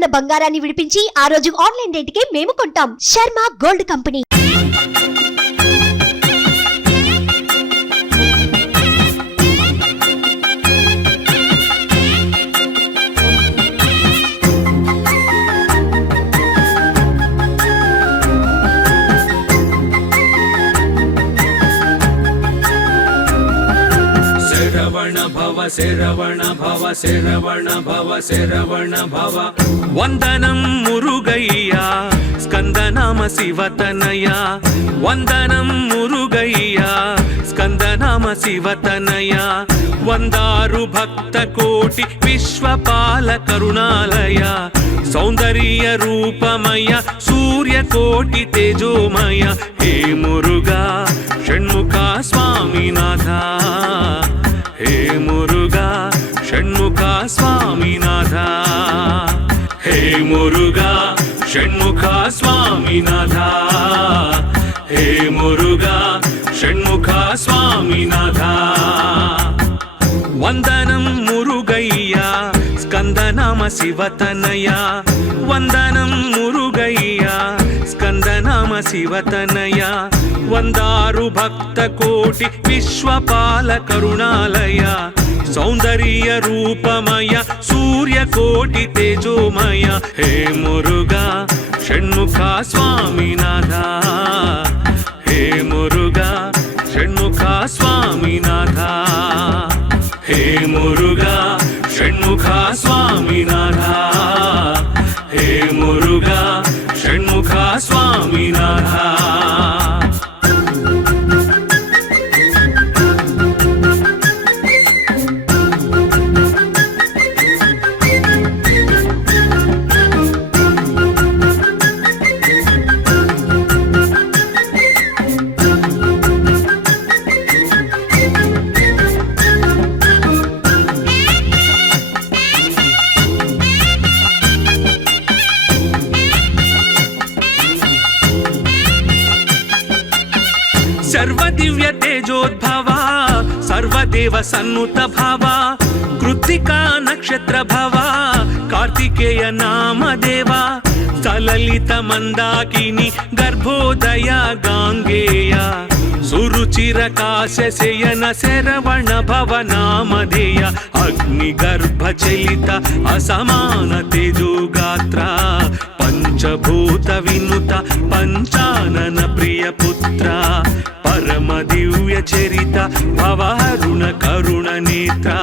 ఉన్న బంగారాన్ని విడిపించి ఆ రోజు ఆన్లైన్ రేటుకే మేము కొంటాం. Sharma gold company. శరవణ భవ శరవణ భవ శరవణ భవ వందనం మురుగయ్యా స్కందనామ శివతనయ వందనం మురుగయ్యా స్కందనామ శివతనయ వందారు భక్త కోటి విశ్వపాల కరుణాలయ సౌందర్య రూపమయ సూర్యకోటి తేజోమయ హే మురుగా షణ్ముఖ స్వామినాథ హే మురుగా షణ్ముఖ స్వామినాథ హే మురుగా షణ్ముఖ స్వామినాథ హే మురుగా షణ్ముఖ స్వామినాథ వందనం మురుగయ్యా స్కందనామ శివతనయ వందనం మురుగయ్యా స్కందనామ శివతనయ వందారు భక్త కోటి విశ్వపాల కరుణాలయ సౌందర్య రూపమయ సూర్యకోటి తేజోమయ హే మురుగా షణ్ముఖ స్వామినాథ హే మురుగా షణ్ముఖ స్వామినాథ హే మురుగా షణ్ముఖ స్వామినాథ హే మురుగా షణ్ముఖ స్వామినాథ सर्वदिव्य तेजोद्भवा सर्वदेव सन्नुत भवा कृत्तिका नक्षत्र भवा कार्तिकेय नाम देवा सललित मंदाकिनी गर्भोदय गांगेय सुरुचिरकास्य शयन शरवण भव नामधेय अग्निगर्भ चलित असमान तेजोगात्र पंचभूत विनुत पंचानन प्रिय पुत्र परम दिव्य चरित भवारुण करुण नेत्र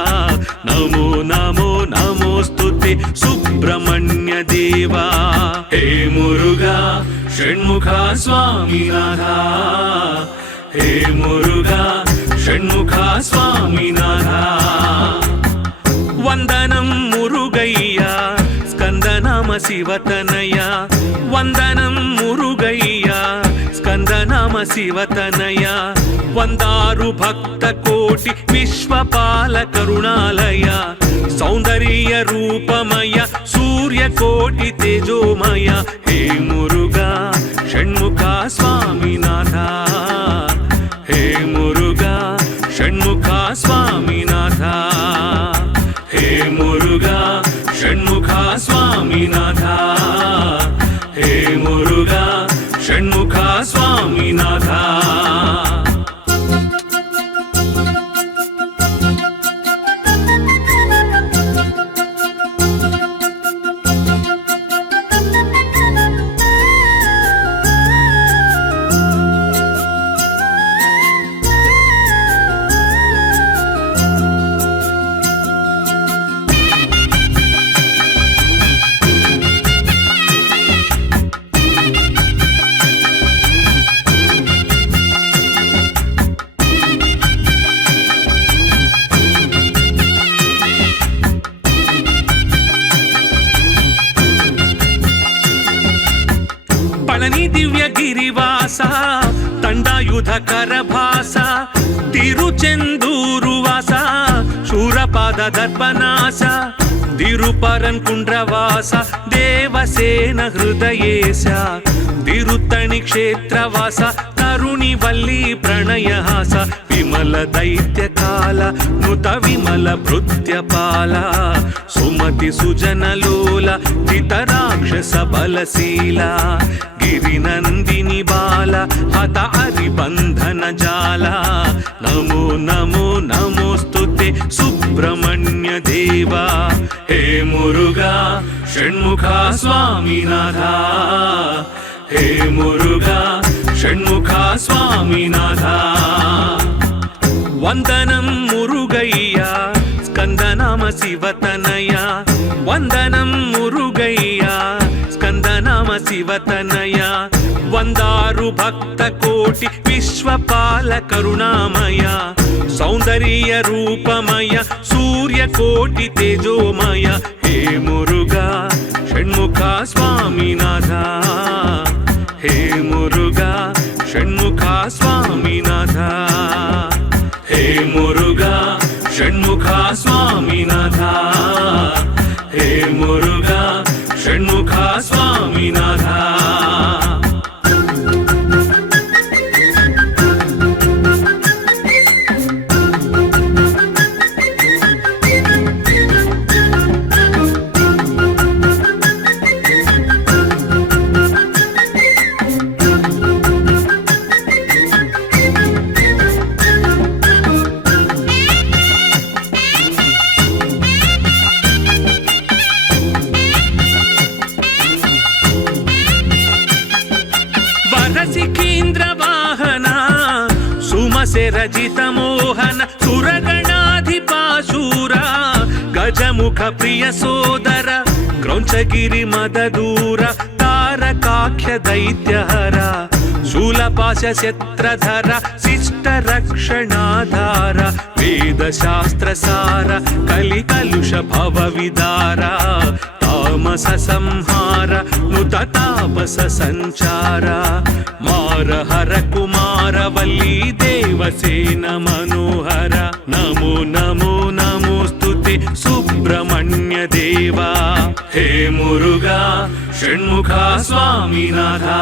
नमो नमो नमोस्तुते सुब्रह्मण्य देवा हे मुरुगा षण्मुख स्वामिनाथ हे मुरुगा षण्मुख स्वामिनाथ वंदनं मुरुगय्या स्कंदनाम शिवतनय वंदनं मुरुगय्या स्कंदनाम शिवतनय वंदारु भक्त कोटि विश्वपाल करुणालय सौंदर्य रूपमय सूर्यकोटि तेजोमय हे मुरुगा षण्मुख स्वामिनाथ हे मुरुगा षण्मुख स्वामिनाथ हे मुरुगा षण्मुख स्वामिनाथ हे मुरुगा षण्मुख स्वामिनाथ दिव्य गिरिवास तंडायुध करभास तिरुचेंदूरुवास शूरपाद दर्पनास तिरुपरन कुंड्रवास देवसेन हृदयेश तिरुत्तणि क्षेत्रवास तरुणि वल्ली प्रणयहास विमल दैत्यकाल नुत विमल भृत्यपाल सुमति सुजनलोल जितराक्षस बलशीला गिरिनन्दिनि बाल हत हरिबन्धन जाल नमो नमो नमोस्तुते सुब्रह्मण्य देवा हे मुरुगा षण्मुखा स्वामीनाथा हे मुरुगा षण्मुखा स्वामीनाथा वंदनं मुरुगय्या स्कंदनाम शिवतनया वंदनं मुरुगय्या स्कंदनाम शिवतनया वंदारु भक्त कोटि विश्वपाल करुणामय सौंदर्य रूपमय सूर्य कोटि तेजोमय हे मुरुगा षण्मुखा स्वामीनाथा हे मुरुगा षण्मुखा स्वामीनाथा हे मुरुगा षण्मुखा स्वामीनाथा हे मुरुगा षण्मुखा स्वामीनाथा सिकीन्द्रवाहना सुमसेरजित मोहन सुरगणाधिपाशूरा गजमुख प्रिय सोदर क्रौञ्चगिरि मददूर तारकाख्य दैत्यहर शूलपाश शस्त्रधर शिष्ट रक्षणाधार वेदशास्त्रसार कलिकलुष भवविदार तामस संहार नुत तापस संचार मार हर कुमार वल्ली देवसेन मनोहर नमो नमो नमोस्तुते सुब्रह्मण्य देवा हे मुरुगा षण्मुखा स्वामीनाथा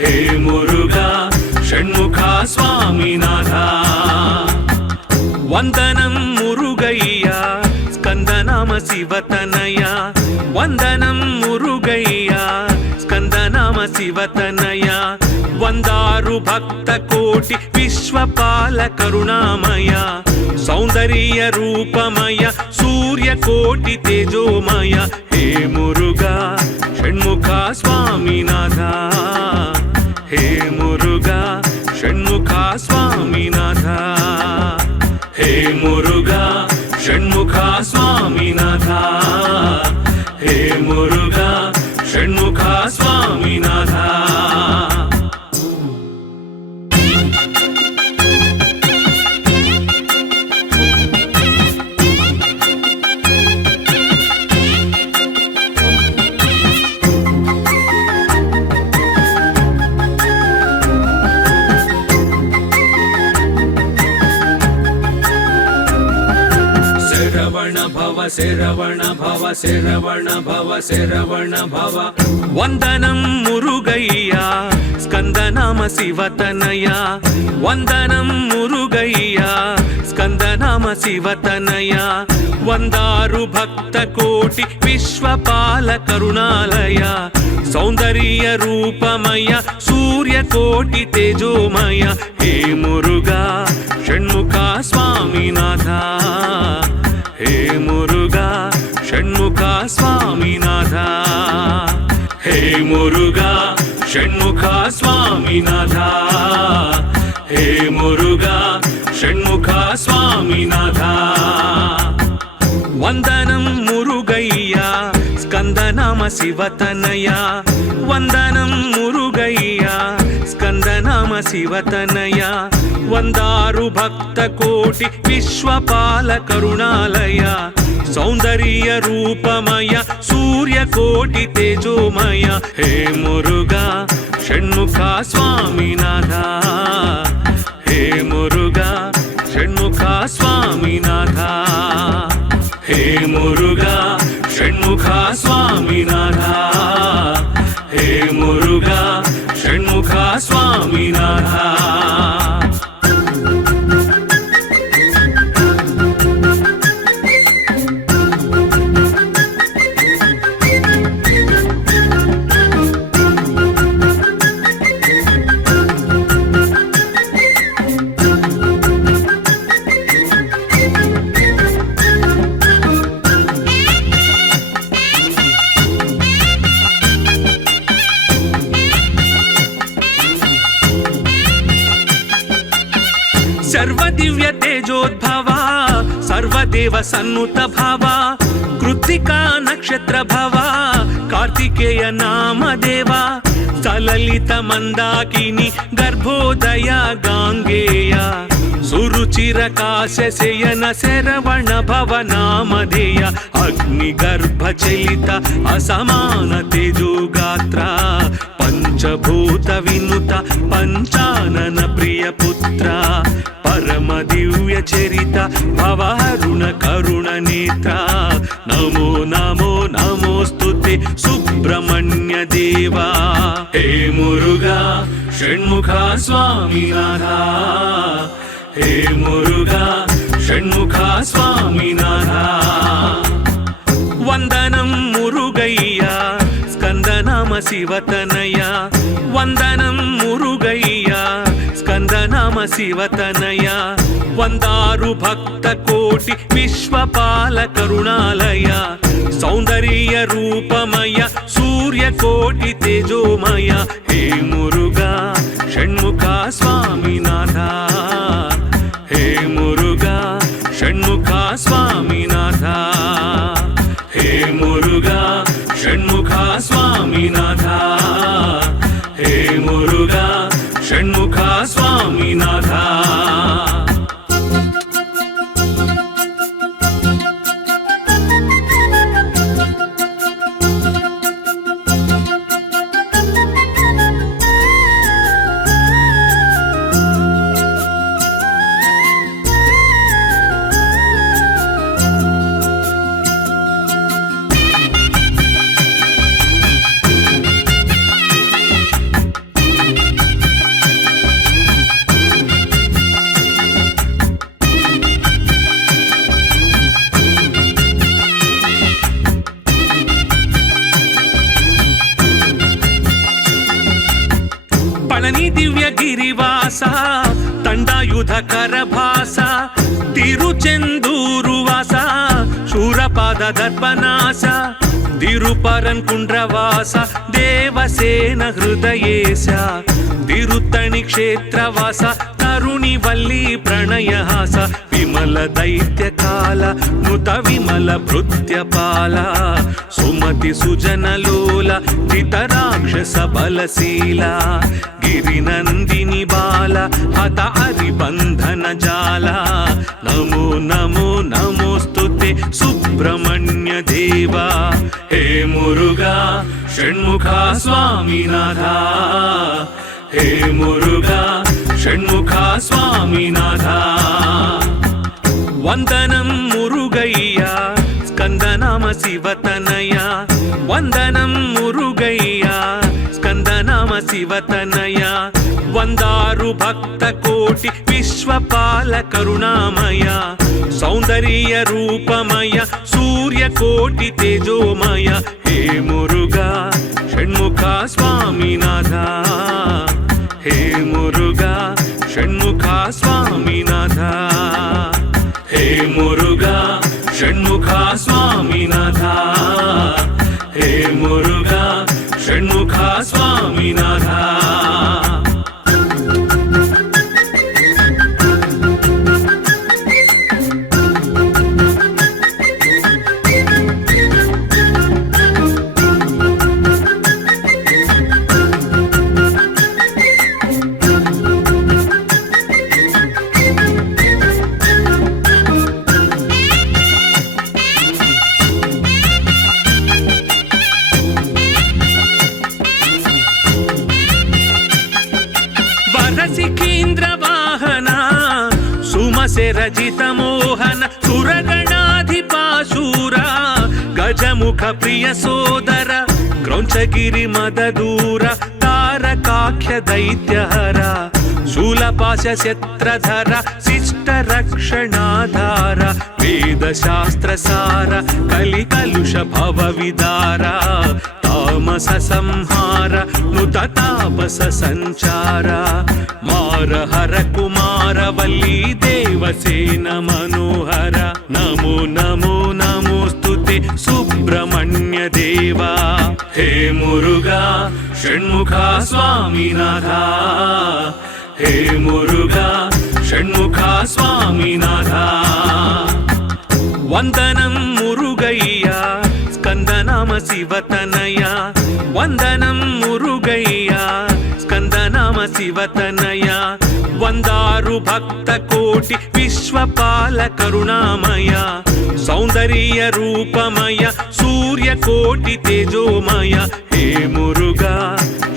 हे मुरुगा षण्मुखा स्वामीनाथा वंदनं मुरुगय्या स्कंदनाम शिवतनया वंदनं मुरुगय्या स्कंदनाम शिवतनया वंदारु भक्त कोटि विश्वपाल करुणामय सौंदर्य रूपमय सूर्य कोटि तेजोमय हे मुरुगा षण्मुखा स्वामीनाथा हे मुरुगा षण्मुखा स्वामीनाथा हे मुरुगा षण्मुखा स्वामीनाथा हे मुरुगा षण्मुखा स्वामीनाथा शरवण भव शरवण भव शरवण भव वंदनं मुरुगय्या स्कंदनाम शिवतनया वंदनं मुरुगय्या स्कंदनाम शिवतनया वंदारु भक्त कोटि विश्वपाल करुणालय सौंदर्य रूपमय सूर्य कोटि तेजोमय हे मुरुगा षण्मुखा स्वामीनाथा हे मुरुगा षण्मुखा स्वामीनाथा हे मुरुगा षण्मुखा स्वामीनाथा हे मुरुगा षण्मुखा स्वामीनाथा वंदनं मुरुगय्या स्कंदनाम शिवतनया वंदनं मुरुगय्या स्कंदनाम शिवतनया वंदारु भक्त कोटि विश्वपाल करुणालय सौंदर्य रूपमय सूर्य कोटि तेजोमय हे मुरुगा षण्मुखा स्वामीनाथा हे मुरुगा षण्मुखा स्वामीनाथा हे मुरुगा षण्मुखा स्वामीनाथा हे मुरुगा षण्मुखा स्वामीनाथा तेजोद्भव सर्वदेव सन्नुत भव कृत्तिका नक्षत्र भव कार्तिकेय नाम देव सललित मंदाकिनी गर्भोदय गांगेय सुरुचिरकाशयन शरवण भव नामधेय अग्निगर्भचलित असमान तेजोगात्र पंचभूत विनुत पंचानन प्रिय पुत्र परम दिव्य चरित भवहरुण करुण नेत्र नमो नमो नमोस्तुते सुब्रह्मण्य देवा हे मुरुगा षण्मुखा स्वामीनाथा हे मुरुगा षण्मुखा स्वामीनाथा वंदनं मुरुगय्या स्कंदनाम शिवतनया वंदनं मुरुगय्या स्कंदनाम शिवतनया वंदारु भक्त कोटि विश्वपाल करुणालय सौंदर्य रूपमय सूर्य कोटि तेजोमय हे मुरुगा षण्मुखा स्वामीनाथा हे मुरुगा षण्मुखा स्वामीनाथा हे मुरुगा षण्मुखा स्वामीनाथा हे मुरुगा षण्मुखा स्वामीनाथा दिव्यगिरिवासा तंडायुधकरभासा तिरुचेन्दूरुवासा शूरपाद दर्पनासा तिरुपरन् कुंड्रवासा देवसेन हृदयेशा तिरुत्तणि क्षेत्रवासा तरुणि वल्ली प्रणयहासा विमल दैत्यकाल नुत विमल भृत्यपाल सुमति सुजनलोला जितराक्षस बलशीला गिरिनंदिनी बाला हत हरिबंधन जाला नमो नमो नमोस्तुते सुब्रह्मण्य देवा हे मुरुगा षण्मुखा स्वामीनाथा हे मुरुगा षण्मुखा स्वामीनाथा वंदनं मुरुगय्या स्कंदनाम शिवतनया वंदनं मुरुगय्या स्कंदनाम शिवतनया वंदारु भक्त कोटि विश्वपाल करुणामय सौंदर्य रूपमय सूर्य कोटि तेजोमय हे मुरुगा षण्मुखा स्वामीनाथा हे मुरुगा षण्मुखा स्वामीनाथा हे मुरुगा षण्मुखा स्वामीनाथा हे मुरुगा षण्मुखा स्वामीनाथा रसिकेन्द्रवाहना सुमसेरजित मोहन सुरगणाधिपाशूरा गजमुख प्रिय सोदर क्रौञ्चगिरि मददूर तारकाख्य दैत्यहर शूलपाश शस्त्रधर शिष्ट रक्षणाधार वेदशास्त्र सार कलिकलुष भव विदार तामस संहार नुत तापस संचार मार हर कुमार वल्ली देवसेन मनोहर नमो नमो नमोस्तुते सुब्रह्मण्य देवा हे मुरुगा षण्मुखा स्वामीनाथा हे मुरुगा षण्मुख स्वामिनाथ वन्दनं मुरुगय्या स्कन्दनाम शिवतनया वन्दनं मुरुगय्या स्कन्दनाम शिवतनया वन्दारु भक्तकोटि विश्वपाल करुणामय सौन्दर्य रूपमय सूर्यकोटि तेजोमय हे मुरुगा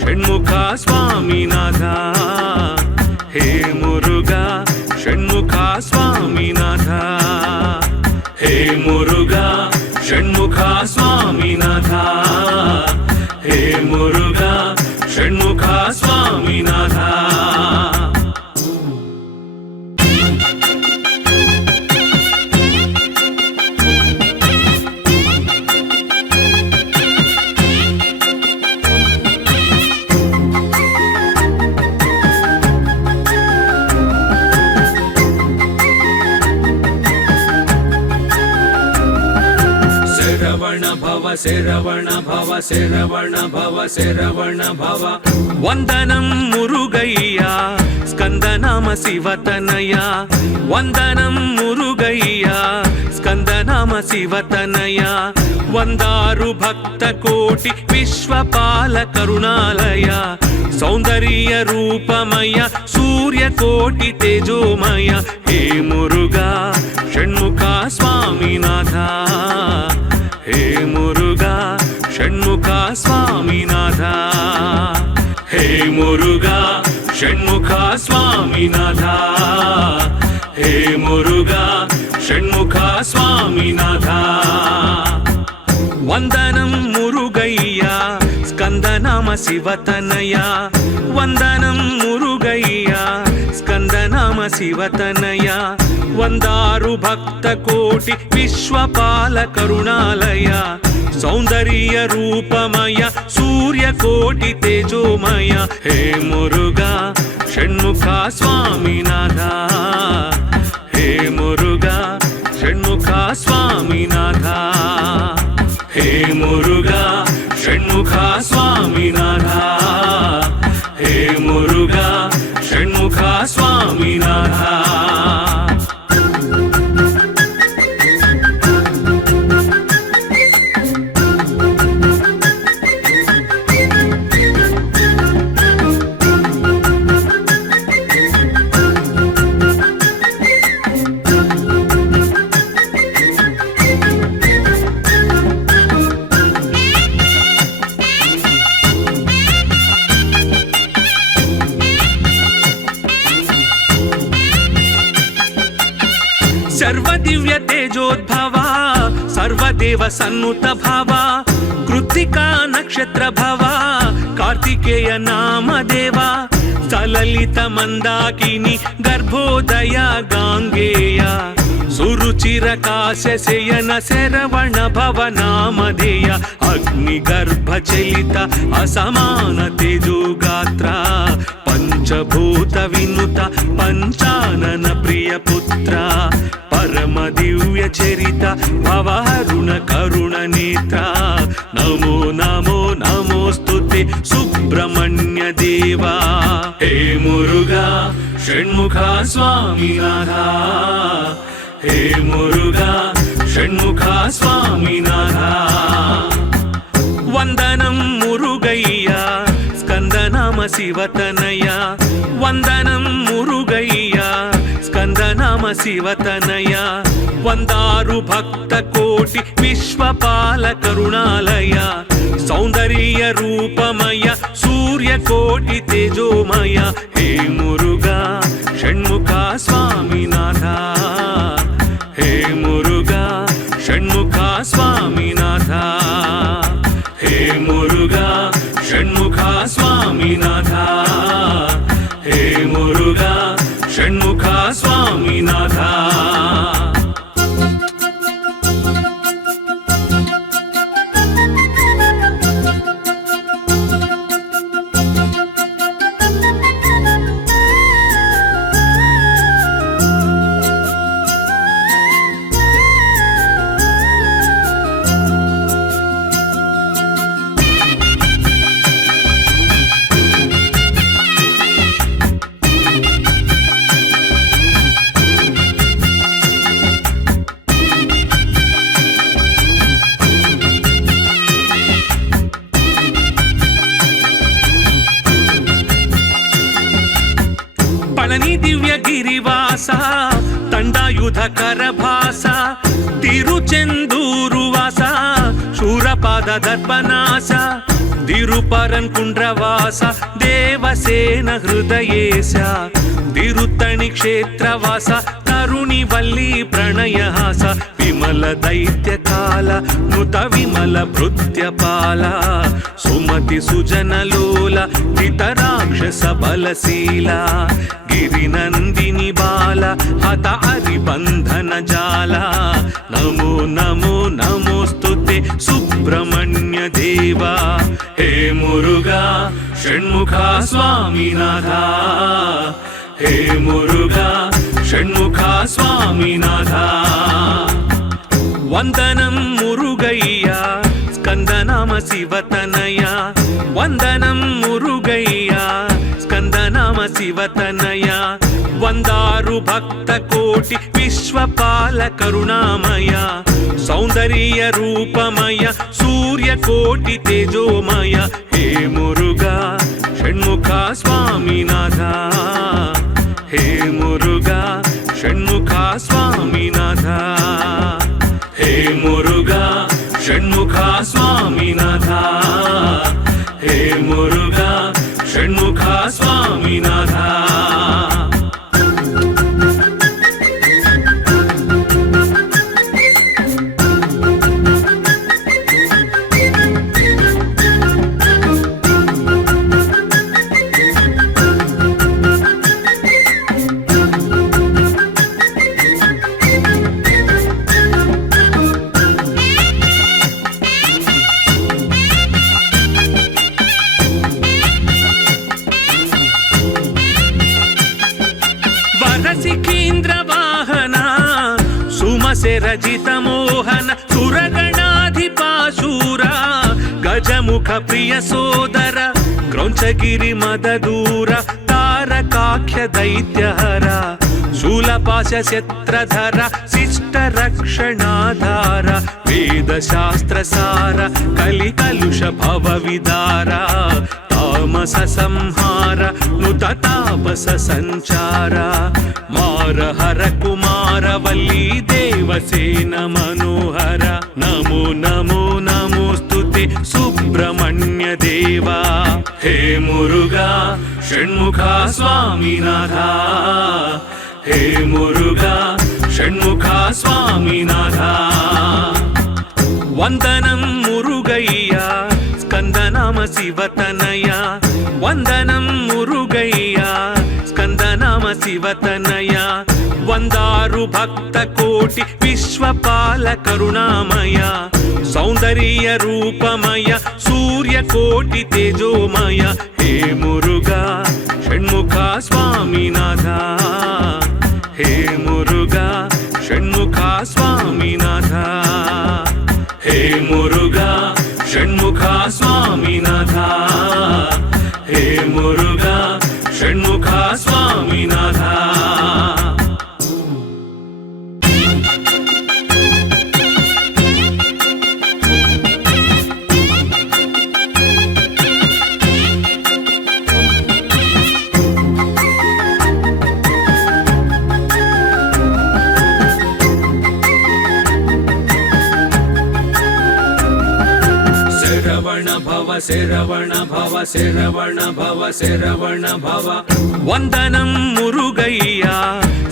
षण्मुख स्वामिनाथ हे मुरुगा षण्मुख स्वामिनाथ हे मुरुगा षण्मुख स्वामिनाथ हे मुरुगा षण्मुख स्वामिनाथ शरवण भव शरवण भव शरवण भव वन्दनं मुरुगय्या स्कन्दनाम शिवतनया वन्दनं मुरुगय्या स्कन्दनाम शिवतनया वन्दारु भक्तकोटि विश्वपाल करुणालय सौन्दर्य रूपमय सूर्यकोटि तेजोमय हे मुरुगा षण्मुख स्वामिनाथ हे मुरुगा षण्मुख स्वामिनाथ हे मुरुगा षण्मुख स्वामिनाथ हे मुरुगा षण्मुख स्वामिनाथ वन्दनं मुरुगय्या स्कन्दनाम शिवतनया वन्दनं मुरुगय्या स्कन्दनाम शिवतनया वन्दारु भक्तकोटि विश्वपाल करुणालय सौन्दर्य रूपमय सूर्यकोटि तेजोमय हे मुरुगा षण्मुख स्वामिनाथ हे मुरुगा षण्मुख स्वामिनाथ हे मुरुगा षण्मुख स्वामिनाथ हे मुरुगा षण्मुख स्वामिनाथ सर्वदिव्य तेजोद्भवा सर्वदेव सन्नुत भवा कृत्तिका नक्षत्र भवा कार्तिकेय नाम देवा सललित मंदाकिनी गर्भोदय गांगेय सुरुचिर काशयन शरवण भव नामधेय अग्निगर्भचलित असमान तेजोगात्र पंचभूत विनुत पंचानन प्रिय पुत्र परम दिव्य चरित भवहरुण करुण नेत्र नमो नमो नमोस्तुते सुब्रह्मण्य देवा हे मुरुगा षण्मुख स्वामिनाथ हे मुरुगा षण्मुख स्वामिनाथ वन्दनं मुरुगय्या स्कन्दनाम शिवतनया वन्दनं मुरुगय्या स्कन्दनाम शिवतनया वन्दारु भक्तकोटि विश्वपाल करुणालय सौन्दर्य रूपमय सूर्यकोटि तेजोमय हे मुरुगा षण्मुख स्वामिनाथ हे मुरुगा षण्मुख स्वामिनाथ हे मुरुगा षण्मुख स्वामिनाथ हे मुरुगा षण्मुख स्वामिनाथ ಗಿರಿವಾಸ ತಂಡಾಯುಧ ಕರಭಾಸ ತಿರುಚೆಂದೂರು ವಾಸ ಶೂರಪಾದ ದರ್ಪನಾಸ ತಿರುಪರನ್ ಕುಂಡ್ರವಾಸ ದೇವಸೇನ ಹೃದಯೇಶ ತಿರುತ್ತಣಿ ಕ್ಷೇತ್ರವಾಸ ಕರುಣಿ ವಲ್ಲಿ ಪ್ರಣಯಹಾಸ ವಿಮಲ ದೈತ್ಯ ಕಾಲ ನುತ ವಿಮಲ ಭೃತ್ಯಪಾಲ ಸುಮತಿ ಸುಜನಲೋಲ ಚಿತರಾಕ್ಷಸ ಬಲಶೀಲ ಗಿರಿನಂದಿನಿ ಬಾಲ ಹತ ಹರಿಬಂಧನ ಜಾಲ ನಮೋ ನಮೋ ನಮೋಸ್ತುತೆ ಸುಬ್ರಹ್ಮಣ್ಯ ದೇವ ಹೇ ಮುರುಘಾ ಷಣ್ಮುಖ ಸ್ವಾಮಿನಾಥ ಹೇ ಮುರುಘಾ ಷಣ್ಮುಖ ಸ್ವಾಮಿನಾಥ ವಂದನಂ ಮುರುಗಯ್ಯ ಸ್ಕಂದನಾಮ ಶಿವತನಯ ವಂದನಂ ಮುರುಗಯ್ಯ ಸ್ಕಂದನಾಮ ಶಿವತನಯ ವಂದಾರು ಭಕ್ತ ಕೋಟಿ ವಿಶ್ವಪಾಲ ಕರುಣಾಮಯ ಸೌಂದರ್ಯ ರೂಪಮಯ ಸೂರ್ಯ ಕೋಟಿ ತೇಜೋಮಯ ಹೇ ಮುರುಘಾ ಷಣ್ಮುಖ ಸ್ವಾಮಿನಾಥ ಹೇ ಮುರುಘಾ ಷಣ್ಮುಖ ಸ್ವಾಮಿನಾಥ ಹೇ ಮುರುಘಾ ಷಣ್ಮುಖ ಸ್ವಾಮಿನಾಥ ಹೇ ಮುರುಘಾ ಷಣ್ಮುಖ ಸ್ವಾಮಿನಾಥ ಸಿಕೀಂದ್ರ ವಾಹನ ಸುಮಸೆ ರಜಿತ ಮೋಹನ ಸುರಗಣಾಧಿಪಾಶೂರ ಗಜಮುಖ ಪ್ರಿಯ ಸೋದರ ಕ್ರೌಂಚಗಿರಿ ಮದದೂರ ತಾರಕಾಖ್ಯ ದೈತ್ಯಹರ ಶೂಲಪಾಶ ಶಸ್ತ್ರಧರ ಶಿಷ್ಟ ರಕ್ಷಣಾಧಾರ ವೇದಶಾಸ್ತ್ರ ಸಾರ ಕಲಿ ಕಲುಷ ಭವ ವಿದಾರ ತಾಮಸ ಸಂಹಾರ ನುತ ತಾಪಸ ಸಂಚಾರ ಮಾರ ಹರ ಕುಮಾರ ವಲ್ಲಿ ದೇವಸೇನ ಮನೋಹರ ನಮೋ ನಮೋ ನಮೋಸ್ತುತೆ ಸುಬ್ರಹ್ಮಣ್ಯ ದೇವ ಹೇ ಮುರುಘಾ ಷಣ್ಮುಖ ಸ್ವಾಮಿನಾಥ ಹೇ ಮುರುಘಾ ಷಣ್ಮುಖ ಸ್ವಾಮಿನಾಥ ವಂದನಂ ಮುರುಗಯ್ಯ ಸ್ಕಂದನಾಮ ಶಿವತನಯ ವಂದನಂ ಮುರುಗಯ್ಯ ಸ್ಕಂದನಾಮ ಶಿವತನಯ ವಂದಾರು ಭಕ್ತ ಕೋಟಿ ವಿಶ್ವಪಾಲ ಕರುಣಾಮಯ ಸೌಂದರ್ಯ ರೂಪಮಯ ಸೂರ್ಯ ಕೋಟಿ ತೇಜೋಮಯ ಹೇ ಮುರುಘಾ ಷಣ್ಮುಖ ಸ್ವಾಮಿನಾಥ ಹೇ ಮುರುಘಾ ಷಣ್ಮುಖ ಸ್ವಾಮಿನಾಥ ಹೇ ಮುರುಘಾ ಷಣ್ಮುಖ ಸ್ವಾಮಿನಾಥ ಹೇ ಮುರುಘಾ ಷಣ್ಮುಖ ಸ್ವಾಮಿನಾಥ ಶರವಣ ಭವ ಶರವಣ ಭವ ಶರವಣ ಭವ ವಂದನಂ ಮುರುಗಯ್ಯ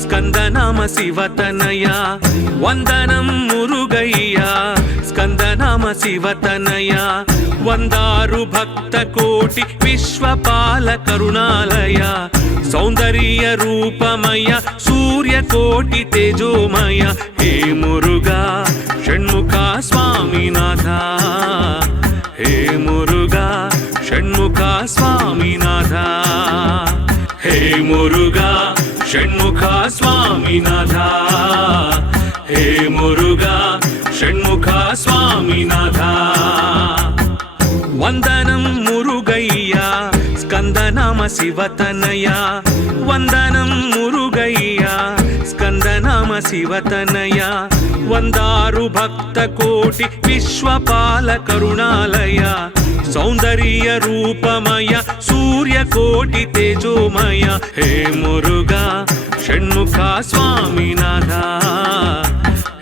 ಸ್ಕಂದನಾಮ ಶಿವತನಯ ವಂದನಂ ಮುರುಗಯ್ಯ ಸ್ಕಂದನಾಮ ಶಿವತನಯ ವಂದಾರು ಭಕ್ತ ಕೋಟಿ ವಿಶ್ವಪಾಲ ಕರುಣಾಲಯ ಸೌಂದರ್ಯ ರೂಪಮಯ ಸೂರ್ಯ ಕೋಟಿ ತೇಜೋಮಯ ಹೇ ಮುರುಘಾ ಷಣ್ಮುಖ ಸ್ವಾಮಿನಾಥ ಹೇ ಮುರುಘಾ ಷಣ್ಮುಖ ಸ್ವಾಮಿನಾಥ ಹೇ ಮುರುಘಾ ಷಣ್ಮುಖ ಸ್ವಾಮಿನಾಥ ಹೇ ಮುರುಘಾ ಷಣ್ಮುಖ ಸ್ವಾಮಿನಾಥ ವಂದನಂ ಮುರುಗಯ್ಯ ಸ್ಕಂದನಾಮ ಶಿವತನಯ ವಂದನಂ ಮುರುಗಯ್ಯ ಸ್ಕಂದನಾಮ ಶಿವತನಯ ವಂದಾರು ಭಕ್ತ ಕೋಟಿ ವಿಶ್ವಪಾಲ ಕರುಣಾಲಯ సౌందర్య రూపమయ సూర్యకోటి తేజోమయ హే మురుగా షణ్ముఖ స్వామినాథ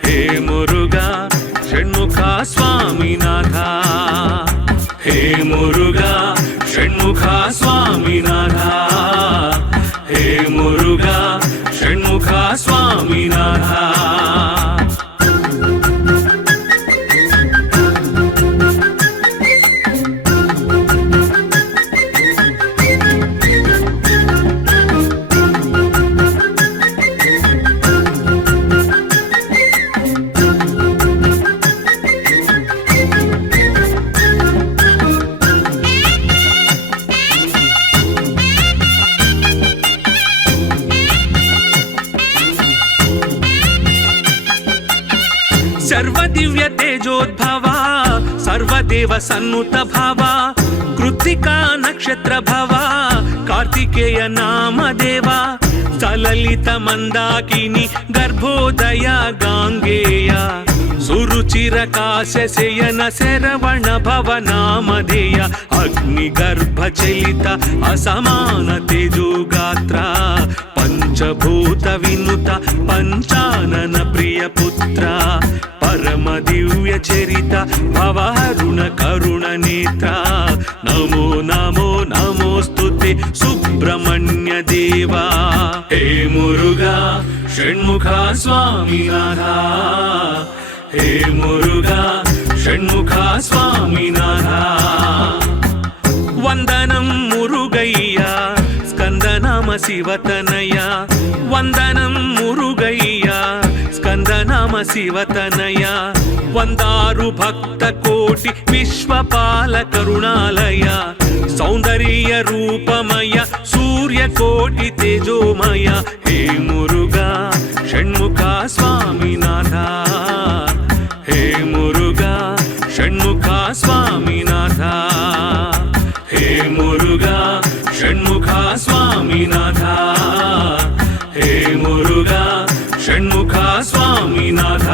హే మురుగా షణ్ముఖ స్వామినాథ హే మురుగా షణ్ముఖ స్వామినాథ హే మురుగా షణ్ముఖ స్వామినాథ सर्वदिव्य तेजोद्भवा सर्वदेव सन्नुत भवा कृत्तिका नक्षत्र भवा कार्तिकेय नाम देवा सललित मंदाकिनी गर्भोदय गांगेय सुरुचिरकाशयन शरवण भव नामधेय अग्निगर्भचलित असमान तेजोगात्र पंचभूत विनुत पंचानन प्रिय पुत्र परम दिव्य चरित भवहरुण करुण नेत्र नमो नमो नमोस्तुते सुब्रह्मण्य देवा हे मुरुगा षण्मुख स्वामिनाथ हे मुरुगा षण्मुख स्वामिनाथ वंदनं मुरुगय्या स्कंदनाम शिवतनया वंदनं मुरुगय्या स्कंदनाम शिवतनया वंदारु भक्त कोटि विश्वपाल करुणालय सौंदर्य रूपमय सूर्य कोटि तेजोमय हे मुरुगा षण्मुख स्वामिनाथ हे मुरुगा षण्मुख स्वामिनाथ हे मुरुगा षण्मुख स्वामिनाथ हे मुरुगा षण्मुख स्वामिनाथ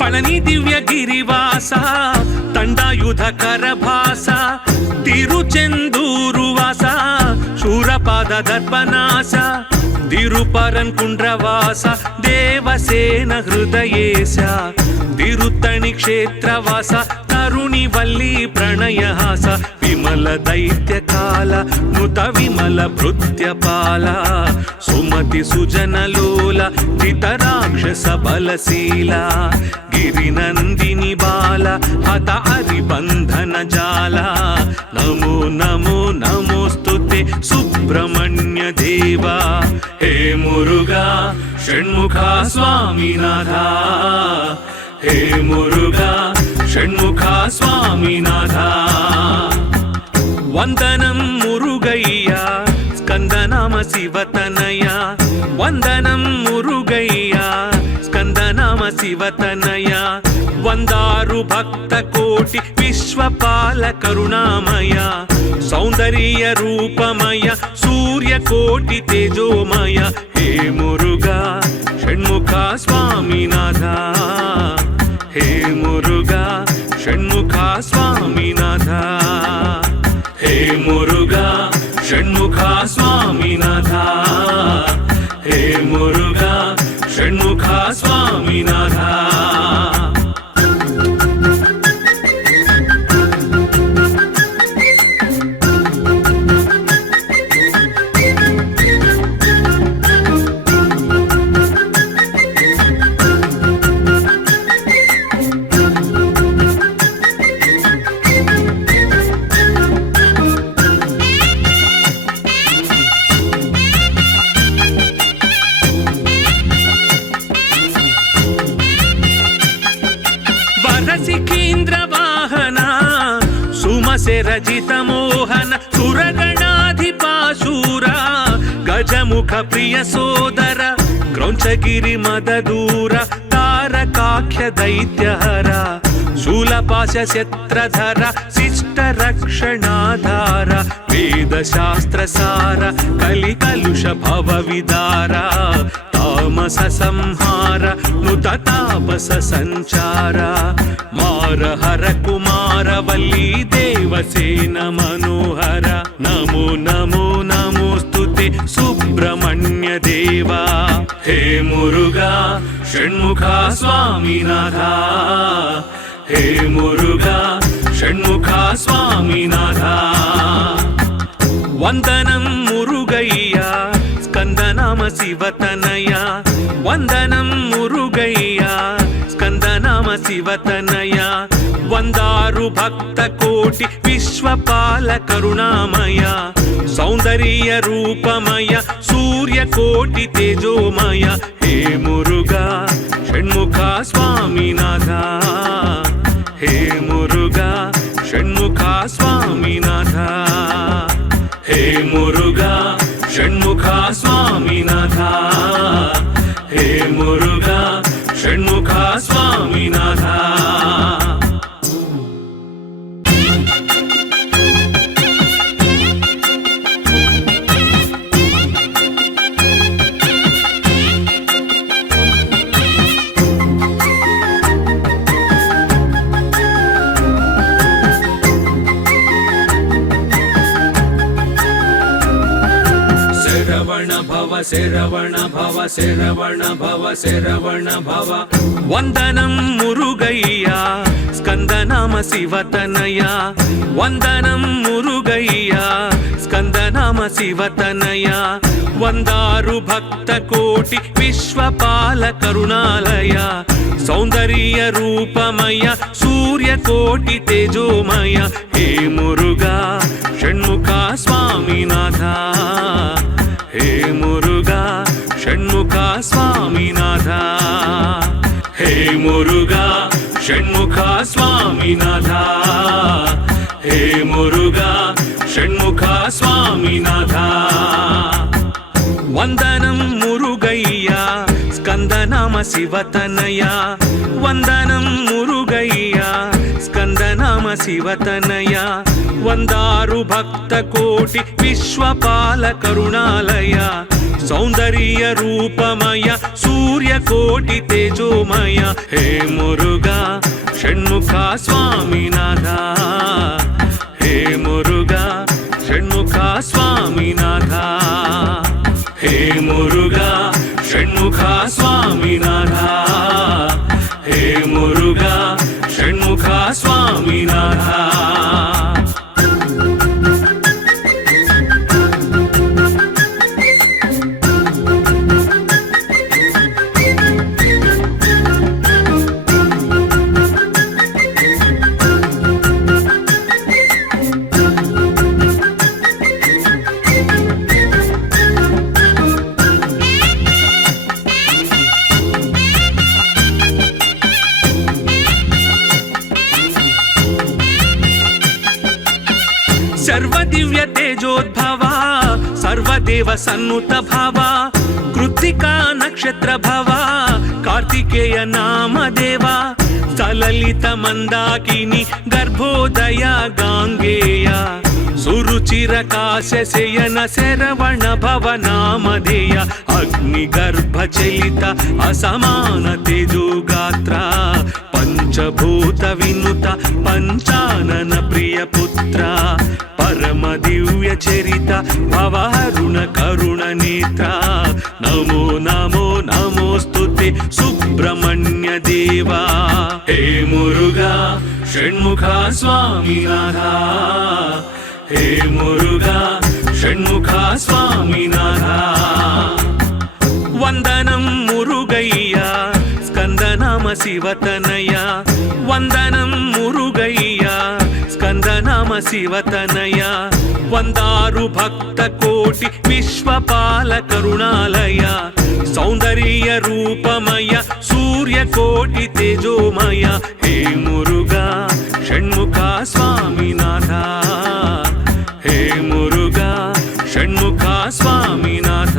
पळनि दिव्य गिरिवास तंडायुध करभास तिरुचेंदूरुवास शूरपाद दर्पनास तिरुपरन् कुंड्रवास देवसेन हृदयेश तिरुत्तणि क्षेत्रवास तरुणि वल्ली प्रणयहास विमल दैत्यकाल नुत विमल भृत्यपाल सुमति सुजनलोल जितराक्षस बलशीला गिरिनन्दिनि बाल हत हरिबन्धन जाल नमो नमो नमोस्तुते सुब्रह्मण्य देवा हे मुरुगा षण्मुख स्वामिनाथ हे मुरुगा षण्मुख स्वामिनाथ वंदनं मुरुगय्या स्कंदनाम शिवतनया वंदनं मुरुगय्या स्कंदनाम शिवतनया वंदारु भक्त कोटि विश्वपाल करुणामय सौंदर्य रूपमय सूर्य कोटि तेजोमय हे मुरुगा षण्मुख स्वामिनाथ हे मुरुगा षण्मुख स्वामिनाथ हे मुरुगा षण्मुख स्वामिनाथ हे मुरुगा षण्मुख स्वामिनाथ సురజిత మోహన సురగణాధిపాశూర గజముఖ ప్రియ సోదర క్రౌంచగిరి మదదూర తారకాఖ్య దైత్యహర శూలపాశ శత్రధర శిష్ట రక్షణాధార వేద శాస్త్ర సార కలి కలుష భవ విదార తామస సంహార నుత తాపస సంచార మార హర కుమార వల్లి దేవసేన మనోహర నమో నమో నమోస్తుతే సుబ్రహ్మణ్య దేవా హే మురుగా షణ్ముఖ స్వామినాథ హే మురుగా షణ్ముఖ స్వామినాథ వందనం మురుగయ్యా స్కందనామ శివతనయ వందనం మురుగయ్యా స్కందనామ శివతనయ వందారు భక్త కోటి విశ్వపాల కరుణామయ సౌందర్య రూపమయ సూర్య కోటి తేజోమయ హే మురుగా షణ్ముఖ స్వామినాథ హే మురుగా షణ్ముఖ స్వామినాథ హే మురుగా షణ్ముఖ స్వామినాథ హే మురుగా షణ్ముఖ స్వామినాథ శరవణ భవ శరవణ భవ శరవణ భవ వందనం మురుగయ్యా స్కందనామ శివతనయ వందనం మురుగయ్యా స్కందనామ శివతనయ వందారు భక్త కోటి విశ్వపాల కరుణాలయ సౌందర్య రూపమయ సూర్య కోటి తేజోమయ హే మురుగా షణ్ముఖ స్వామినాథ హే మురుగా షణ్ముఖ స్వామినాథ హే మురుగా షణ్ముఖ స్వామినాథ హే మురుగా షణ్ముఖ స్వామినాథ వందనం మురుగయ్యా స్కందనామ శివతనయ వందనం మురుగయ్యా స్కందనామ శివతనయ వందారు భక్త కోటి విశ్వపాల కరుణాలయ సౌందర్య రూపమయ సూర్య కోటి తేజోమయ హే మురుగా షణ్ముఖ స్వామినాథ హే మురుగా షణ్ముఖ స్వామినాథ హే మురుగా షణ్ముఖ స్వామినాథ హే మురుగా షణ్ముఖ స్వామినాథ सर्वदिव्य तेजोद्भवा सर्वदेव सन्नुत भवा कृत्तिका नक्षत्र भवा कार्तिकेय नाम देवा सललित मंदाकिनी गर्भोदय गांगेय सुरुचिर काशयन शरवण भव नामधेय अग्निगर्भ चलित असमान तेजोगात्र पंचभूत विनुत पंचानन प्रिय पुत्र परम दिव्य चरित भवहरुण करुण नेत्र नमो नमो नमोस्तुते सुब्रह्मण्य देवा हे मुरुगा षण्मुख स्वामिनाथ हे मुरुगा षण्मुख स्वामिनाथ वंदनं मुरुगय्या स्कंदनाम शिवतनया वंदनं मुरुगय्या स्कंदनाम शिवतनया वंदारु भक्त कोटि विश्वपाल करुणालय सौंदर्य रूपमय सूर्य कोटि तेजोमय हे मुरुगा षण्मुख स्वामिनाथ ಷಣ್ಮುಖ ಸ್ವಾಮಿನಾಥ.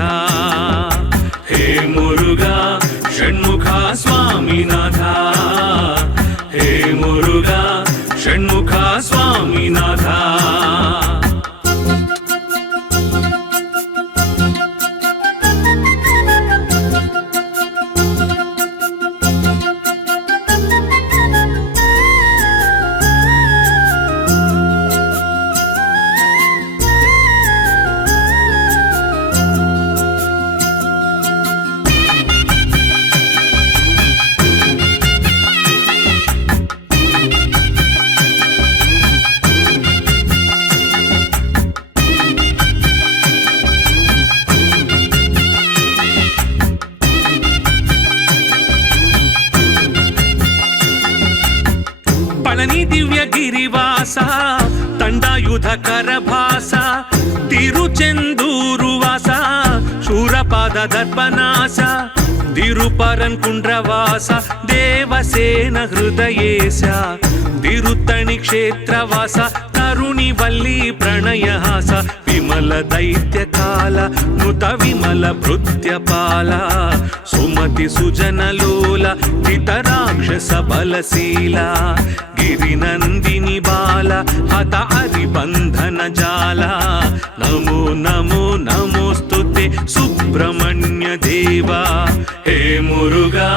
ಹೇ ಮುರುಘಾ ಷಣ್ಮುಖ ಸ್ವಾಮಿನಾಥ. ಹೇ ಮುರುಘಾ ಷಣ್ಮುಖ ಸ್ವಾಮಿನಾಥ. ಪಳನಿ ದಿವ್ಯ ಗಿರಿವಾಸ ತಂಡಾಯುಧ ಕರಭಾಸ ತಿರುಚೆಂದೂರು ವಾಸ ಶೂರಪಾದ ದರ್ಪನಾಶ ತಿರುಪರನ್ ಕುಂಡ್ರವಾಸ ದೇವಸೇನ ಹೃದಯೇಶ ತಿರುತ್ತಣಿ ಕ್ಷೇತ್ರವಾಸ ತರುಣಿ ವಲ್ಲಿ ಪ್ರಣಯಹಾಸ ವಿಮಲ ದೈತ್ಯ ಕಾಲ ನುತ ವಿಮಲ ಭೃತ್ಯಪಾಲ ಸುಮತಿ ಸುಜನಲೋಲ ಜಿತರಾಕ್ಷಸ ಬಲಶೀಲ ಗಿರಿನಂದಿನಿ ಬಾಲ ಹತ ಹರಿಬಂಧನ ಜಾಲ ನಮೋ ನಮೋ ನಮೋಸ್ತುತೆ ಸುಬ್ರಹ್ಮಣ್ಯ ದೇವ. ಹೇ ಮುರುಘಾ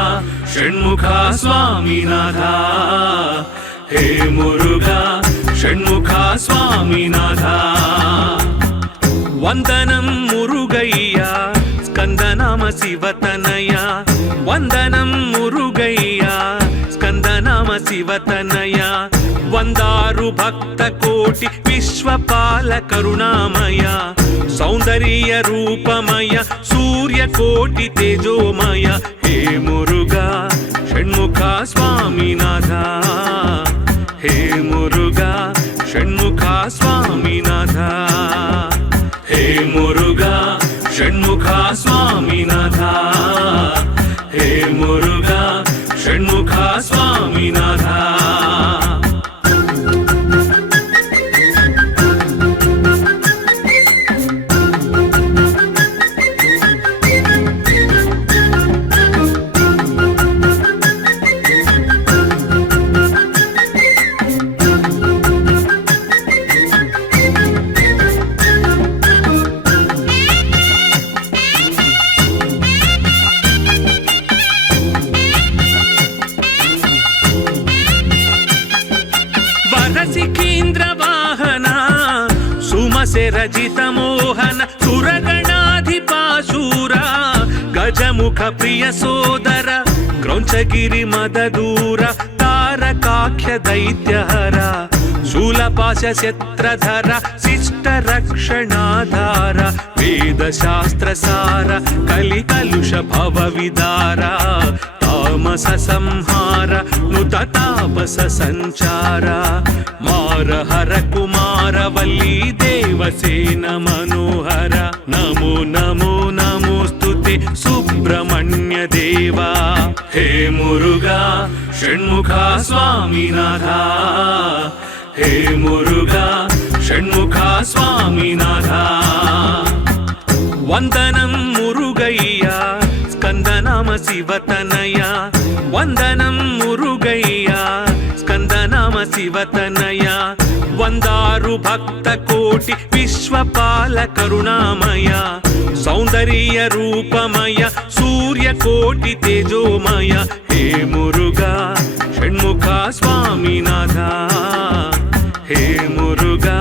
ಷಣ್ಮುಖ ಸ್ವಾಮಿನಾಥ. ಹೇ ಮುರುಘಾ ಷಣ್ಮುಖ ಸ್ವಾಮಿನಾಥ. ವಂದನಂ ಮುರುಗಯ್ಯ ಸ್ಕಂದನಾಮ ಶಿವತನಯ. ವಂದನಂ ಮುರುಗಯ್ಯ ಸ್ಕಂದನಾಮ ಶಿವತನಯ. ವಂದಾರು ಭಕ್ತ ಕೋಟಿ ವಿಶ್ವಪಾಲ ಕರುಣಾಮಯ. ಸೌಂದರ್ಯ ರೂಪಮಯ ಸೂರ್ಯ ಕೋಟಿ ತೇಜೋಮಯ. ಹೇ ಮುರುಘಾ ಷಣ್ಮುಖ ಸ್ವಾಮಿನಾಥ. ಹೇ ಮುರುಘಾ ಷಣ್ಮುಖ ಸ್ವಾಮಿನಾಥ. ಹೇ ಮುರುಘಾ ಷಣ್ಮುಖ ಸ್ವಾಮಿನಾಥ. ಹೇ ಮುರುಘಾ ಷಣ್ಮುಖ ಸ್ವಾಮಿನಾಥ. ಸಿಕೀಂದ್ರ ವಾಹನ ಸುಮಸೆ ರಚಿತ ಮೋಹನ ಸುರಗಣಾಧಿಪಾಶೂರ ಗಜಮುಖ ಪ್ರಿಯ ಸೋದರ ಕ್ರೌಂಚಗಿರಿ ಮದದೂರ ತಾರಕಾಖ್ಯ ದೈತ್ಯಹರ ಶೂಲಪಾಶ ಶಸ್ತ್ರಧರ ಶಿಷ್ಟ ರಕ್ಷಣಾಧಾರ ವೇದಶಾಸ್ತ್ರ ಸಾರ ಕಲಿ ಕಲುಷ ಭವ ವಿದಾರ ತಾಮಸ ಸಂಹಾರ ನುತ ತಾಪಸ ಸಂಚಾರ ಮಾರ ಹರ ಕುಮಾರ ವಲ್ಲಿ ದೇವಸೇನ ಮನೋಹರ. ನಮೋ ನಮೋ ನಮೋಸ್ತುತೆ ಸುಬ್ರಹ್ಮಣ್ಯ ದೇವ. ಹೇ ಮುರುಘಾ ಷಣ್ಮುಖ ಸ್ವಾಮಿನಾಥ. ಹೇ ಮುರುಘಾ ಷಣ್ಮುಖ ಸ್ವಾಮಿನಾಥ. ವಂದನಂ ಮುರುಗಯ್ಯ ಸ್ಕಂದನಾಮ ಶಿವತನಯ. ವಂದನಂ ಮುರುಗಯ್ಯ ಸ್ಕಂದನಾಮ ಶಿವತನಯ. ವಂದಾರು ಭಕ್ತ ಕೋಟಿ ವಿಶ್ವಪಾಲ ಕರುಣಾಮಯ. ಸೌಂದರ್ಯ ರೂಪಮಯ ಸೂರ್ಯ ಕೋಟಿ ತೇಜೋಮಯ. ಹೇ ಮುರುಘಾ ಷಣ್ಮುಖ ಸ್ವಾಮಿನಾಥ. ಹೇ ಮುರುಘಾ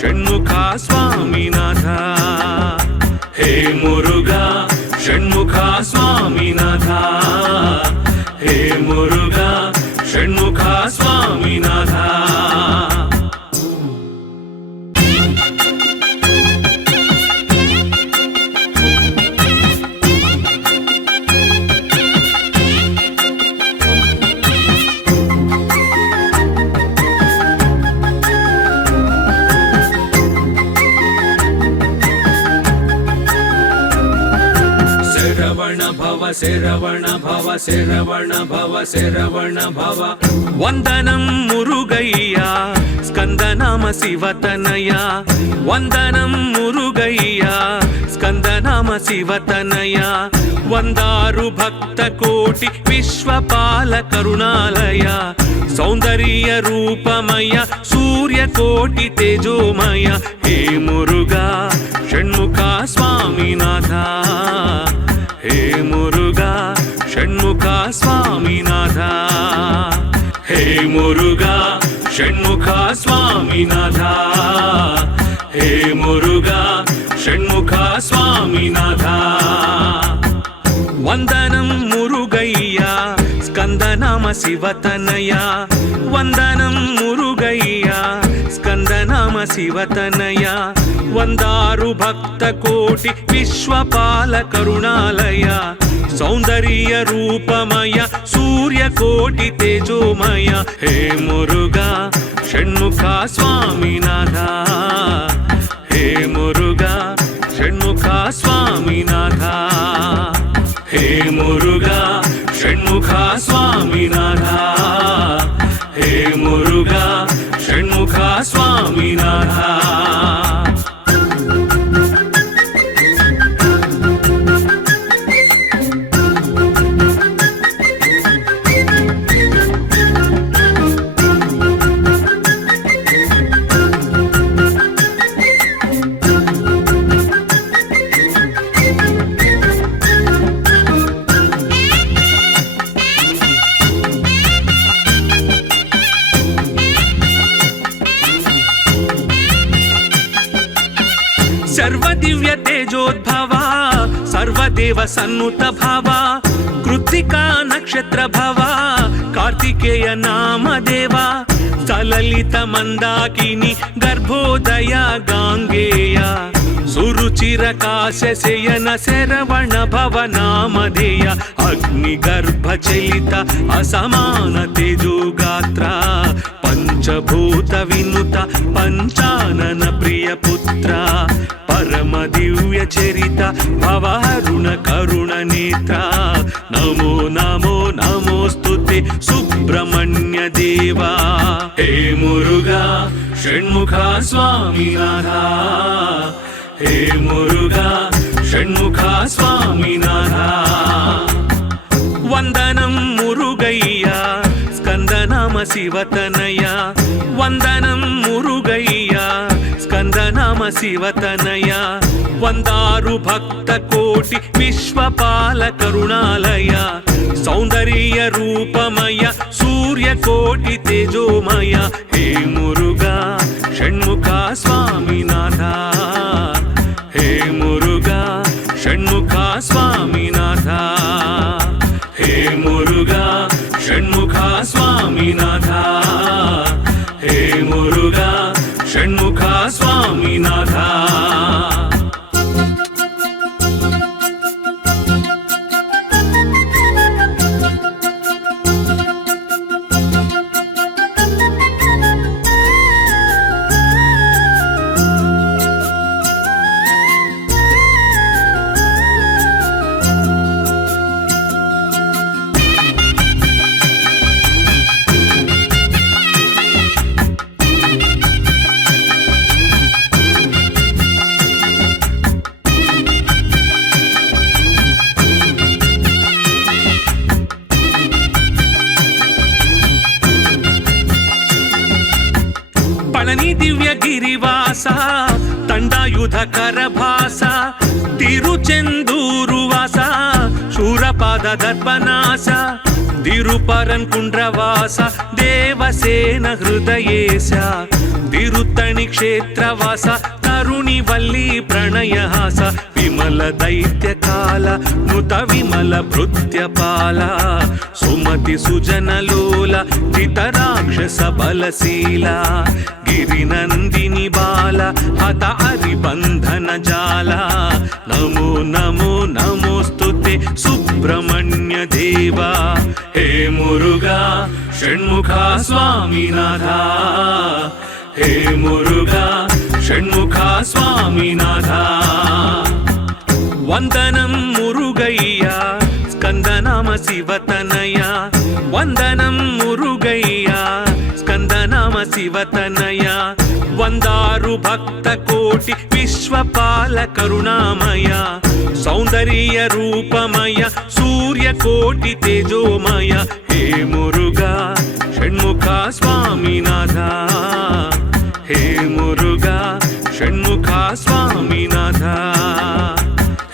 ಷಣ್ಮುಖ ಸ್ವಾಮಿನಾಥ. ಹೇ ಮುರುಘಾ ಷಣ್ಮುಖ ಸ್ವಾಮಿನಾಥ. ಹೇ ಮುರುಘಾ ಷಣ್ಮುಖ ಸ್ವಾಮಿನಾಥ. భవ శరవణ భవ శరవణ భవ శరవణ భవ వందనం మురుగయ్యా స్కందనామ శివతనయా వందనం మురుగయ్యా స్కందనామ శివతనయా వందారు భక్త కోటి విశ్వపాల కరుణాలయ సౌందర్య రూపమయ సూర్య కోటి తేజోమయ హే మురుగా షణ్ముఖ స్వామినాథ హే మురుగా షణ్ముఖ స్వామినాథ హే మురుగా షణ్ముఖ స్వామినాథ హే మురుగా షణ్ముఖ స్వామినాథ వందనం మురుగయ్యా స్కందనామ శివతనయా వందనం మురుగయ్యా స్కందనామ శివతనయా వందారు భక్త కోటి విశ్వపాల కరుణాలయ సౌందర్య రూపమయ సూర్య కోటి తేజోమయ హే మురుగా షణ్ముఖ స్వామినాథ హే మురుగా షణ్ముఖ స్వామినాథ హే మురుగా షణ్ముఖ స్వామినాథ హే మురుగా షణ్ముఖ స్వామినాథ सर्वदिव्य तेजोद्भवा सर्वदेव सन्नुत भवा कृत्तिका नक्षत्र भवा कार्तिकेय नाम देवा सललित मंदाकिनी गर्भोदय गांगेय सुरुचिर काशयन शरवण भव नामधेय अग्निगर्भ चलित असमान तेजोगात्र पंचभूत विनुत पंचानन प्रिय पुत्र परम दिव्य चरित भवरुण करुण नेत्र नमो नमो नमोस्तुते सुब्रह्मण्य देवा हे मुरुगा षण्मुख स्वामिनाथ हे मुरुगा षण्मुख स्वामिनाथ वंदनं मुरुगय्या स्कंदनाम शिवतनया वंदनं मुरुगय्या स्कंदनाम शिवतनया वंदारु भक्त कोटि विश्वपाल करुणालय सौंदर्य रूपमय सूर्य कोटि तेजोमय हे मुरुगा षण्मुख स्वामिनाथ हे मुरुगा षण्मुख स्वामिनाथ हे मुरुगा षण्मुख स्वामिनाथ हे मुरुगा षण्मुख स्वामिनाथ पळनी दिव्य गिरिवास तंडायुध करभास तिरुचेंदूरु वास शूरपाद दर्पनास तिरुपरन कुंड्रवास देवसेन हृदयेश तिरुत्तणि क्षेत्रवास तरुणि वल्ली प्रणयहास विमल दैत्य काल नुत विमल भृत्यपाल सुमति सुजन लोल जितराक्षस बलशीला गिरिनंदिनी बाल हत हरिबंधन जाल नमो नमो नमोस्तुते सुब्रह्मण्य देवा हे मुरुगा षण्मुख स्वामिनाथ हे मुरुगा षण्मुख स्वामिनाथ वंदनं मुरुगय्या స్కందనామ శివతనయ వందనం మురుగయ్య స్కందనామ శివతనయ వందారు భక్త కోటి విశ్వపాల కరుణామయ సౌందర్య రూపమయ సూర్యకోటి తేజోమయ హే మురుగా షణ్ముఖ స్వామినాథ హే మురుగా షణ్ముఖ స్వామినాథ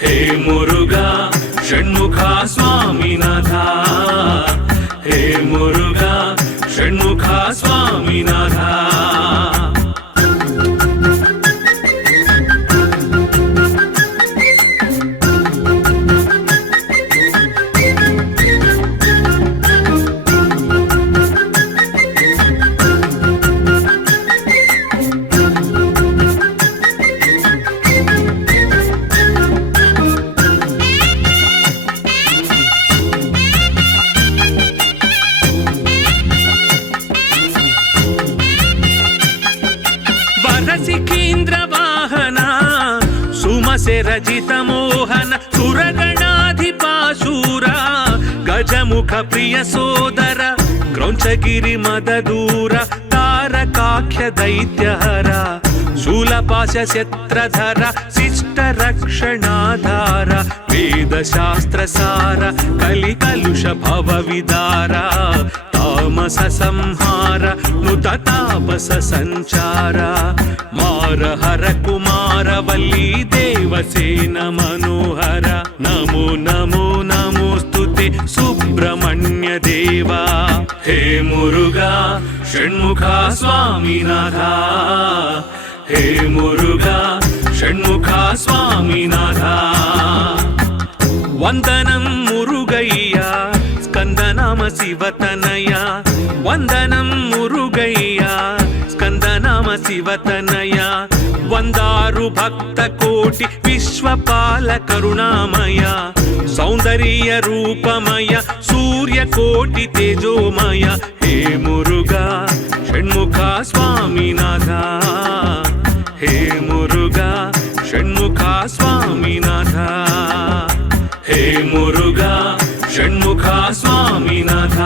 హే మురుగా షణ్ముఖ స్వామినాథ హే మురుగా షణ్ముఖ స్వామినాథ సికేంద్ర వాహన సుమశరజిత మోహన సురగణాధిపాశూర గజముఖ ప్రియ సోదర క్రౌంచగిరి మదదూర తారకాఖ్య దైత్యహర శూలపాశ శత్రధర శిష్ట రక్షణాధార వేదశాస్త్రసార కలికలుష భవ విదార తామస సంహార నుత తాపస సంచార మార హర కుమార వల్లీ దేవసేన మనోహర నమో నమో నమోస్తుతే సుబ్రహ్మణ్య దేవా హే మురుగా షణ్ముఖ స్వామినాథ హే మురుగా షణ్ముఖ స్వామినాథ వందనం మురుగయ్య స్కందనామ శివతనయ వందనం మురుగయ్య స్కందనామ శివతనయ వందారు భక్త కోటి విశ్వపాల కరుణామయ సౌందర్య రూపమయ సూర్యకోటి తేజోమయ హే మురుగా షణ్ముఖ స్వామినాథ హే మురుగా షణ్ముఖ స్వామినాథ హే మురుగా షణ్ముఖ స్వామినాథ